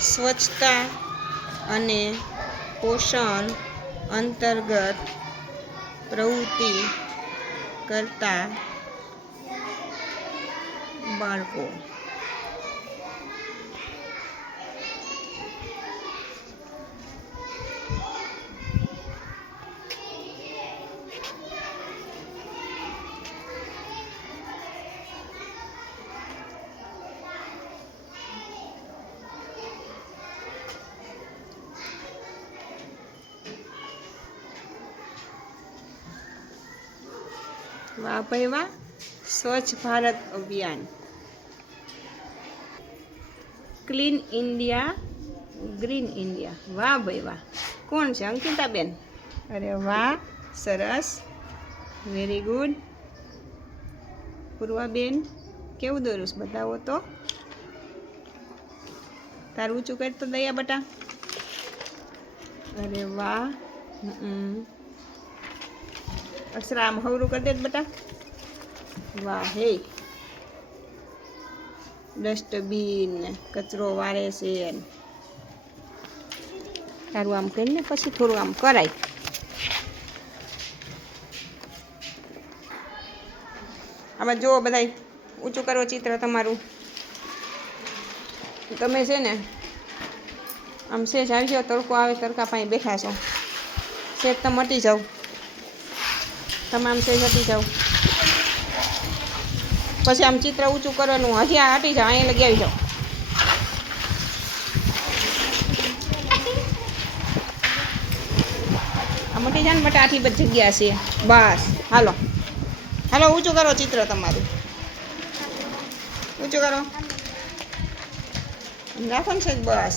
સ્વચ્છતા અને પોષણ અંતર્ગત પ્રવૃત્તિ કરતા બાળકો. વાહ ભાઈ વાહ સ્વચ્છ ભારત અભિયાન. ક્લીન ઇન્ડિયા ગ્રીન ઇન્ડિયા વાહ ભાઈ વાહ. કોણ છે? અંકિતાબેન? અરે વાહ, સરસ. વેરી ગુડ પૂર્વાબેન, કેવું દોરું બતાવો તો. તારું ઊંચું તો દયા બટા. અરે વાહ. અક્ષરા આમ હવરું કરી દે બેટા. વાહ, હે. ડસ્ટબિન કચરો વાળે છે. તારું આમ કરીને પછી થોડું આમ કરાય. આમાં જુઓ બધાય, ઊંચું કરો ચિત્ર તમારું. તમે છે ને, આમ સેજ આવી જાઓ તડકો આવે, તડકા પાસે બેઠા છો. સેજ તો મટી જાઓ તમામ સેજ હટી જાઓ. પછી આમ ચિત્ર ઊંચું કરવાનું, હજી આ હટી જાઓ, અહીંયા લગી આવી જાઓ. આ મટી જાય ને બટા આટલી બધી જગ્યા છે. બસ, હાલો. હાલો, ઊંચું કરો ચિત્ર તમારું. ઊંચું કરો. રાખો ને બસ.